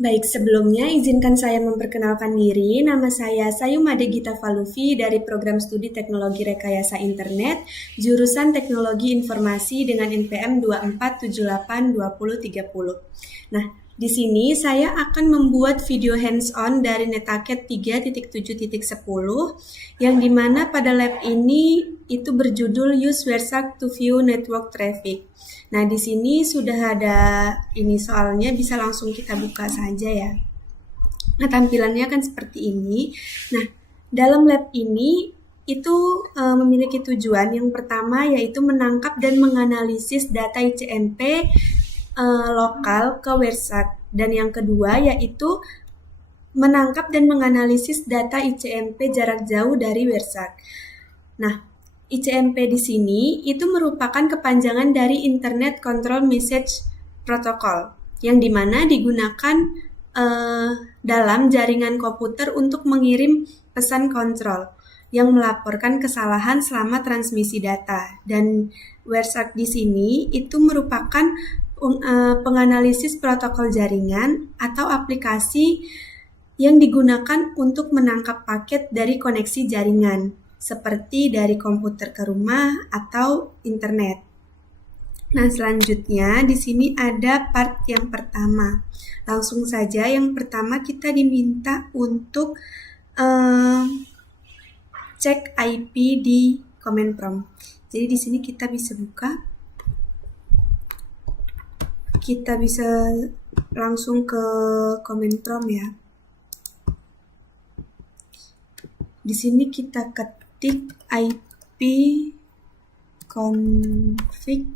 Baik, sebelumnya izinkan saya memperkenalkan diri. Nama saya Sayumade Gita Faluvi dari Program Studi Teknologi Rekayasa Internet, jurusan Teknologi Informasi dengan NPM 24782030. Nah, di sini saya akan membuat video hands-on dari Netaket 3.7.10 yang dimana pada lab ini itu berjudul Use Versac to View Network Traffic. Nah, di sini sudah ada ini soalnya, bisa langsung kita buka saja ya. Nah, tampilannya kan seperti ini. Nah, dalam lab ini itu memiliki tujuan. Yang pertama yaitu menangkap dan menganalisis data ICMP lokal ke Versac. Dan yang kedua yaitu menangkap dan menganalisis data ICMP jarak jauh dari Versac. Nah, ICMP di sini itu merupakan kepanjangan dari Internet Control Message Protocol yang dimana digunakan dalam jaringan komputer untuk mengirim pesan kontrol yang melaporkan kesalahan selama transmisi data. Dan Versac di sini itu merupakan penganalisis protokol jaringan atau aplikasi yang digunakan untuk menangkap paket dari koneksi jaringan, seperti dari komputer ke rumah atau internet. Nah, selanjutnya di sini ada part yang pertama. Langsung saja, yang pertama kita diminta untuk cek IP di command prompt. Jadi di sini kita bisa buka. Kita bisa langsung ke command prompt ya. Di sini kita ketik IP config.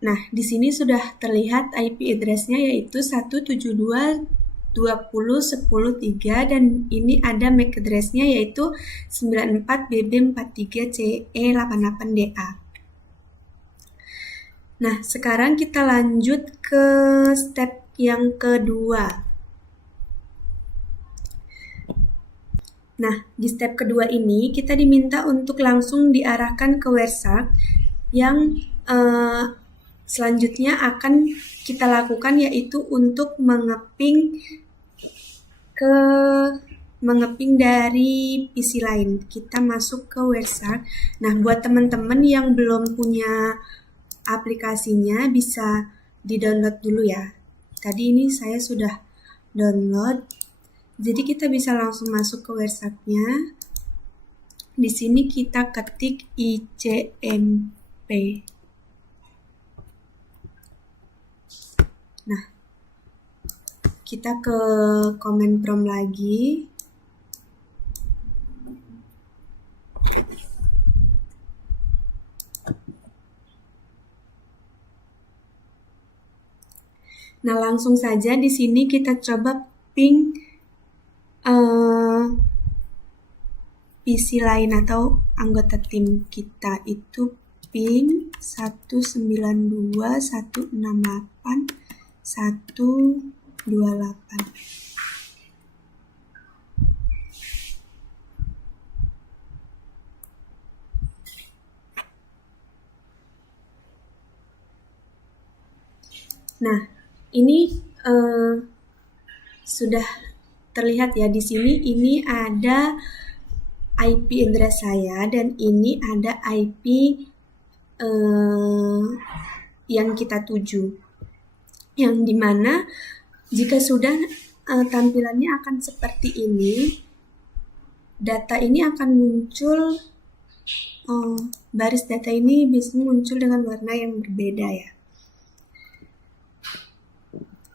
Nah, di sini sudah terlihat IP address-nya yaitu 172.20.10.3 dan ini ada MAC address-nya yaitu 94BB43CE88DA. Nah, sekarang kita lanjut ke step yang kedua. Nah, di step kedua ini kita diminta untuk langsung diarahkan ke Versac yang selanjutnya akan kita lakukan yaitu untuk mengeping dari PC lain. Kita masuk ke Versac. Nah, buat teman-teman yang belum punya aplikasinya bisa di-download dulu ya. Tadi ini saya sudah download. Jadi kita bisa langsung masuk ke Versac-nya. Di sini kita ketik ICMP. Nah, kita ke command prompt lagi. Nah, langsung saja di sini kita coba ping PC lain atau anggota tim kita itu ping 192.168.128. Nah, ini sudah terlihat ya di sini. Ini ada IP address saya dan ini ada IP yang kita tuju. Yang dimana jika sudah tampilannya akan seperti ini, data ini akan muncul, baris data ini biasanya muncul dengan warna yang berbeda ya.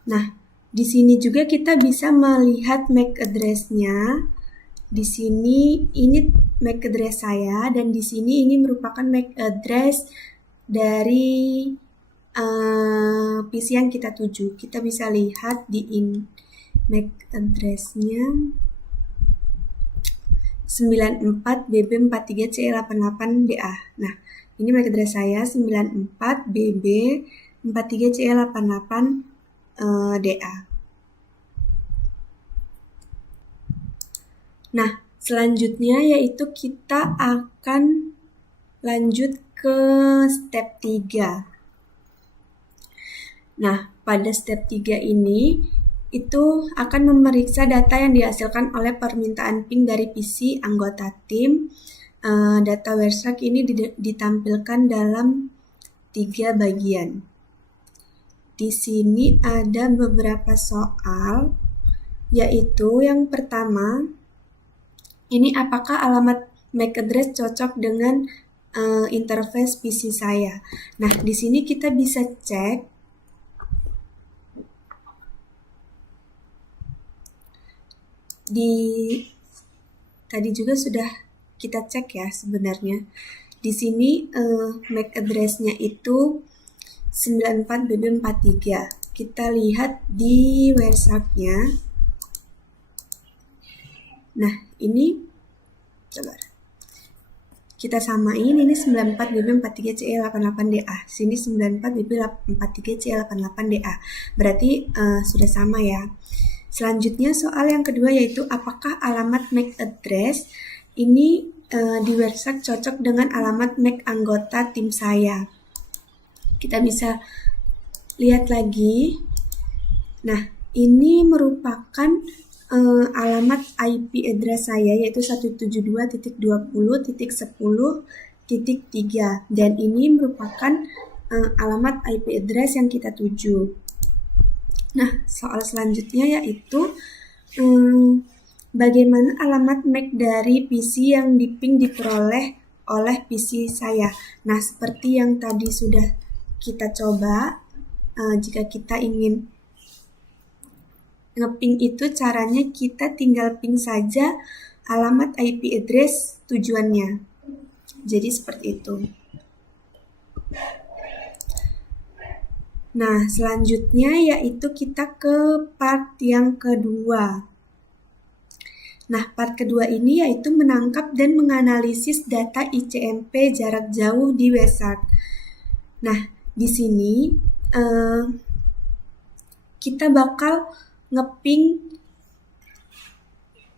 Nah, di sini juga kita bisa melihat MAC address-nya. Di sini ini MAC address saya dan di sini ini merupakan MAC address dari PC yang kita tuju. Kita bisa lihat di MAC address-nya 94BB43CE88DA. Nah, ini MAC address saya 94BB43CE88DA. Nah, selanjutnya yaitu kita akan lanjut ke step 3. Nah, pada step 3 ini itu akan memeriksa data yang dihasilkan oleh permintaan ping dari PC anggota tim. Data WhereShark ini ditampilkan dalam 3 bagian. Di sini ada beberapa soal, yaitu yang pertama, ini apakah alamat MAC address cocok dengan interface PC saya. Nah, di sini kita bisa cek tadi juga sudah kita cek ya sebenarnya. Di sini MAC address-nya itu 94BB43. Kita lihat di WhereShark-nya. Nah, ini coba kita samain, ini 94BB43CE88DA. Sini 94BB43CE88DA. Berarti sudah sama ya. Selanjutnya soal yang kedua yaitu apakah alamat MAC address ini di WhereShark cocok dengan alamat MAC anggota tim saya. Kita bisa lihat lagi. Nah, ini merupakan alamat IP address saya yaitu 172.20.10.3 dan ini merupakan alamat IP address yang kita tuju. Nah, soal selanjutnya yaitu bagaimana alamat MAC dari PC yang diping diperoleh oleh PC saya. Nah, seperti yang tadi sudah kita coba, jika kita ingin ngeping itu caranya kita tinggal ping saja alamat IP address tujuannya. Jadi seperti itu. Nah, selanjutnya yaitu kita ke part yang kedua. Nah, part kedua ini yaitu menangkap dan menganalisis data ICMP jarak jauh di WhereShark. Nah, di sini kita bakal ngeping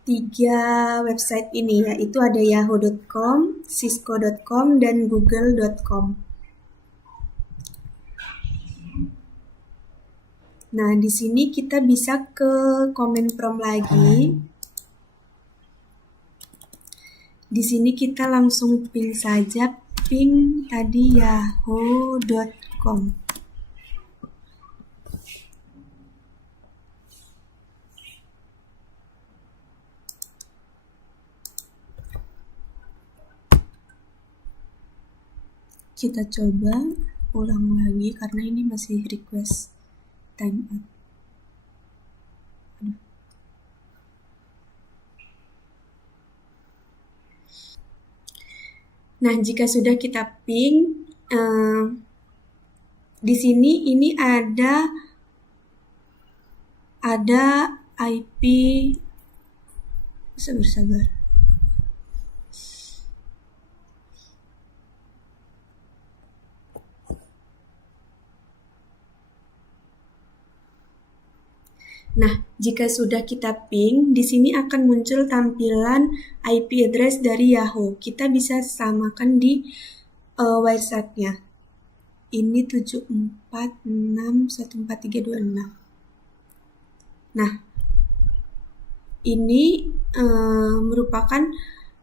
3 website ini, yaitu ada yahoo.com, cisco.com, dan google.com. Nah, di sini kita bisa ke command prompt lagi. Di sini kita langsung ping saja, ping tadi yahoo.com. Kita coba ulang lagi karena ini masih request time out. Nah, jika sudah kita ping, di sini ini ada IP, sabar. Nah, jika sudah kita ping, di sini akan muncul tampilan IP address dari Yahoo. Kita bisa samakan di WhereShark-nya. Ini 7461436. Nah, ini merupakan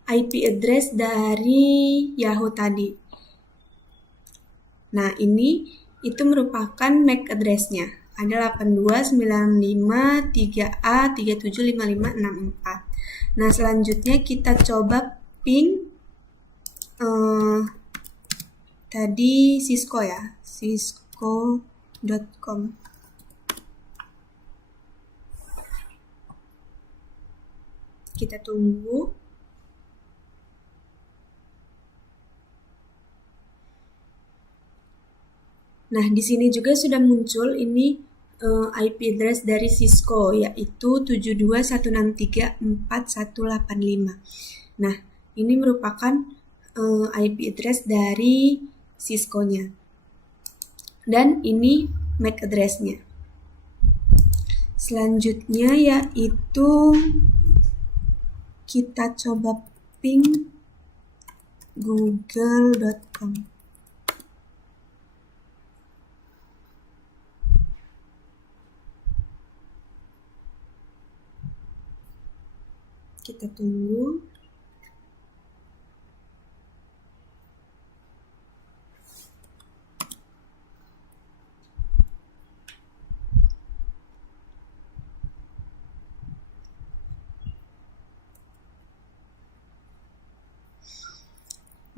IP address dari Yahoo tadi. Nah, ini itu merupakan MAC address-nya. Ada 8295-3A375564. Nah, selanjutnya kita coba ping tadi Cisco ya, cisco.com. Kita tunggu. Nah, di sini juga sudah muncul ini IP address dari Cisco, yaitu 72.163.4185. Nah, ini merupakan IP address dari Cisco-nya. Dan ini MAC address-nya. Selanjutnya yaitu kita coba ping google.com. Kita tunggu.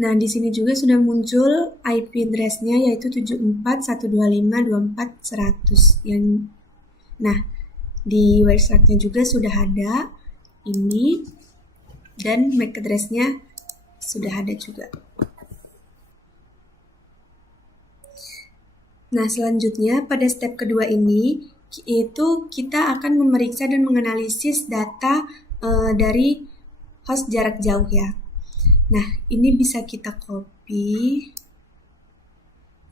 Nah, di sini juga sudah muncul IP address-nya yaitu 74.125.24.100. Nah, di website-nya juga sudah ada ini, dan MAC address-nya sudah ada juga. Nah, selanjutnya pada step kedua ini, itu kita akan memeriksa dan menganalisis data dari host jarak jauh ya. Nah, ini bisa kita copy.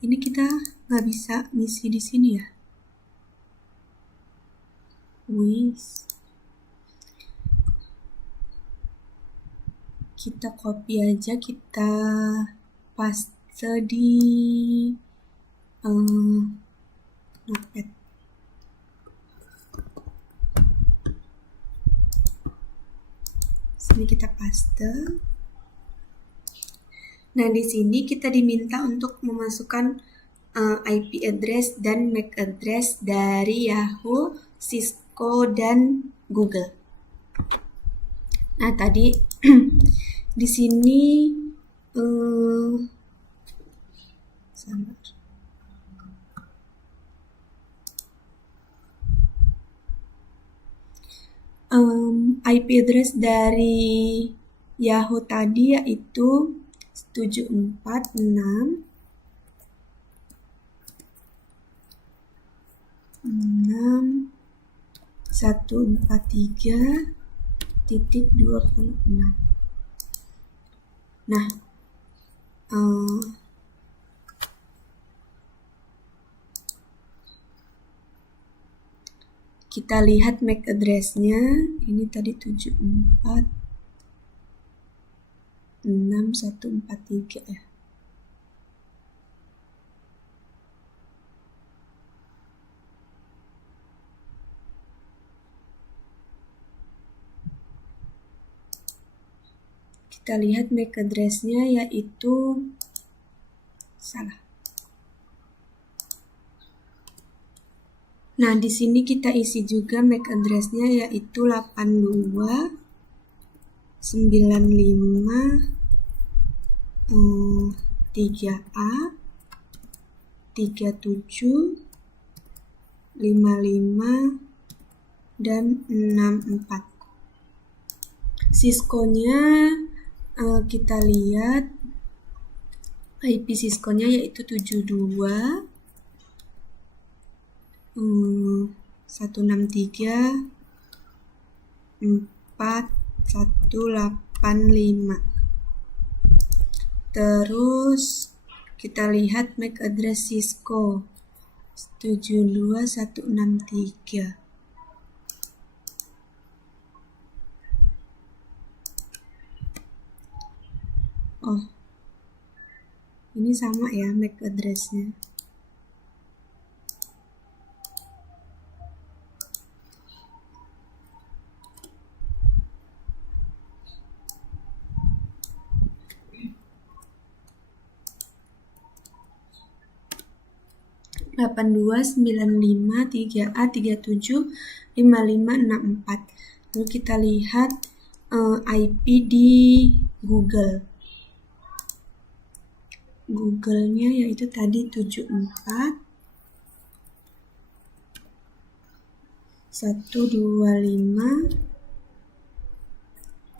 Ini kita nggak bisa ngisi di sini ya. Kita copy aja, kita paste di notepad. Sini kita paste. Nah, di sini kita diminta untuk memasukkan IP address dan MAC address dari Yahoo, Cisco, dan Google. Nah, tadi di sini IP address dari Yahoo tadi yaitu 746 143.26. Nah, kita lihat MAC address-nya, ini tadi 746.143 ya. Kita lihat MAC address-nya yaitu salah. Nah, di sini kita isi juga MAC address-nya yaitu 8295 3A 37 55 dan 64. Cisco-nya kita lihat IP Cisco-nya yaitu 72 163 4185. Terus kita lihat MAC address Cisco 72163. Oh, ini sama ya MAC address-nya. Delapan dua sembilan lima 3A 37 5564. Lalu kita lihat IP di Google. Google-nya yaitu tadi 74 125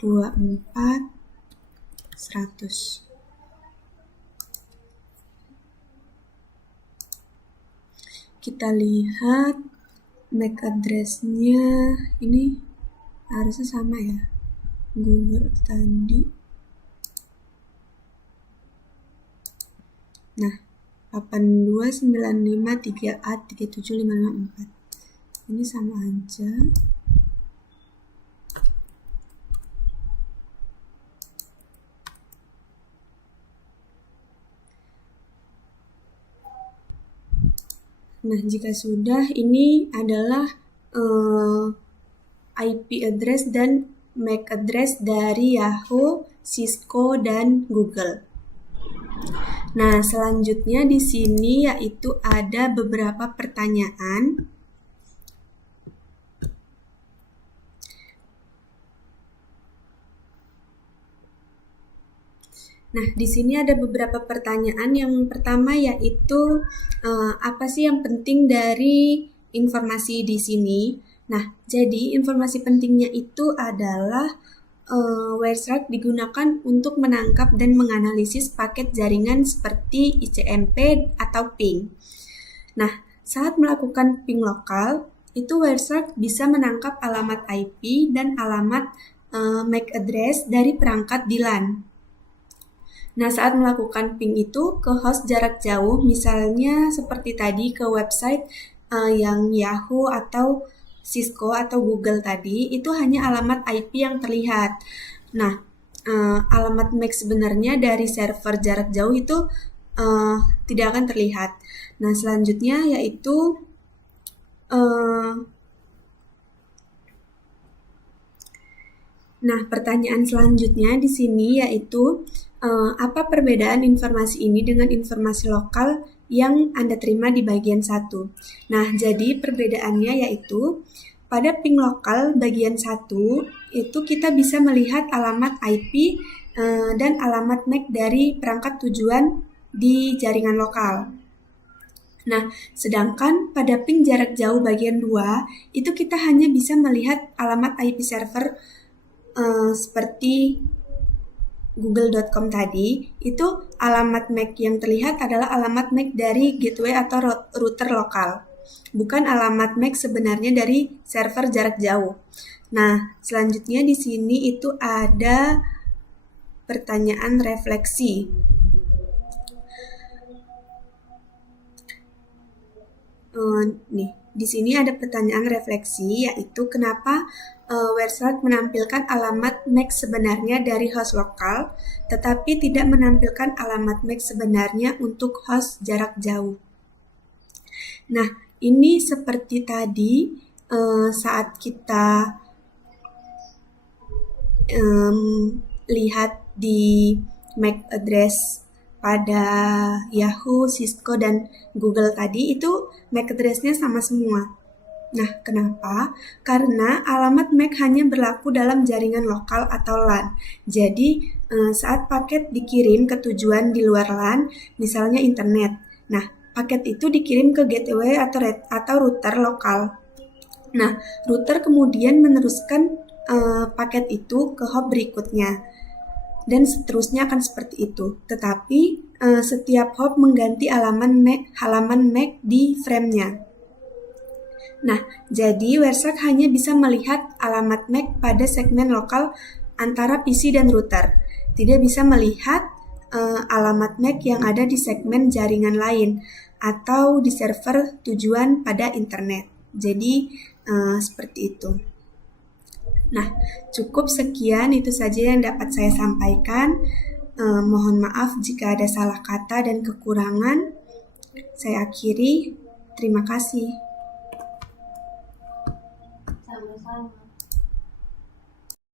24 100. Kita lihat MAC address-nya ini harusnya sama ya. Google tadi. Nah, 8295 3A 37554. Ini sama aja. Nah, jika sudah, ini adalah IP address dan MAC address dari Yahoo, Cisco, dan Google. Nah, selanjutnya di sini yaitu ada beberapa pertanyaan. Nah, di sini ada beberapa pertanyaan. Yang pertama yaitu apa sih yang penting dari informasi di sini? Nah, jadi informasi pentingnya itu adalah Wireshark digunakan untuk menangkap dan menganalisis paket jaringan seperti ICMP atau ping. Nah, saat melakukan ping lokal, itu Wireshark bisa menangkap alamat IP dan alamat MAC address dari perangkat di LAN. Nah, saat melakukan ping itu ke host jarak jauh, misalnya seperti tadi ke website yang Yahoo atau Cisco atau Google tadi, itu hanya alamat IP yang terlihat. Nah, alamat MAC sebenarnya dari server jarak jauh itu tidak akan terlihat. Nah, selanjutnya yaitu Nah, pertanyaan selanjutnya di sini yaitu apa perbedaan informasi ini dengan informasi lokal yang Anda terima di bagian 1? Nah, jadi perbedaannya yaitu pada ping lokal bagian 1 itu kita bisa melihat alamat IP dan alamat MAC dari perangkat tujuan di jaringan lokal. Nah, sedangkan pada ping jarak jauh bagian 2 itu kita hanya bisa melihat alamat IP server seperti google.com tadi, itu alamat MAC yang terlihat adalah alamat MAC dari gateway atau router lokal, bukan alamat MAC sebenarnya dari server jarak jauh. Nah, selanjutnya di sini itu ada pertanyaan refleksi. Nih, di sini ada pertanyaan refleksi, yaitu kenapa Wireshark menampilkan alamat MAC sebenarnya dari host lokal, tetapi tidak menampilkan alamat MAC sebenarnya untuk host jarak jauh. Nah, ini seperti tadi saat kita lihat di MAC address pada Yahoo, Cisco, dan Google tadi itu MAC address-nya sama semua. Nah, kenapa? Karena alamat MAC hanya berlaku dalam jaringan lokal atau LAN. Jadi, saat paket dikirim ke tujuan di luar LAN, misalnya internet. Nah, paket itu dikirim ke gateway atau router lokal. Nah, router kemudian meneruskan paket itu ke hop berikutnya. Dan seterusnya akan seperti itu. Tetapi, setiap hop mengganti halaman MAC di frame-nya. Nah, jadi Wireshark hanya bisa melihat alamat MAC pada segmen lokal antara PC dan router. Tidak bisa melihat alamat MAC yang ada di segmen jaringan lain atau di server tujuan pada internet. Jadi, seperti itu. Nah, cukup sekian itu saja yang dapat saya sampaikan. Mohon maaf jika ada salah kata dan kekurangan. Saya akhiri. Terima kasih.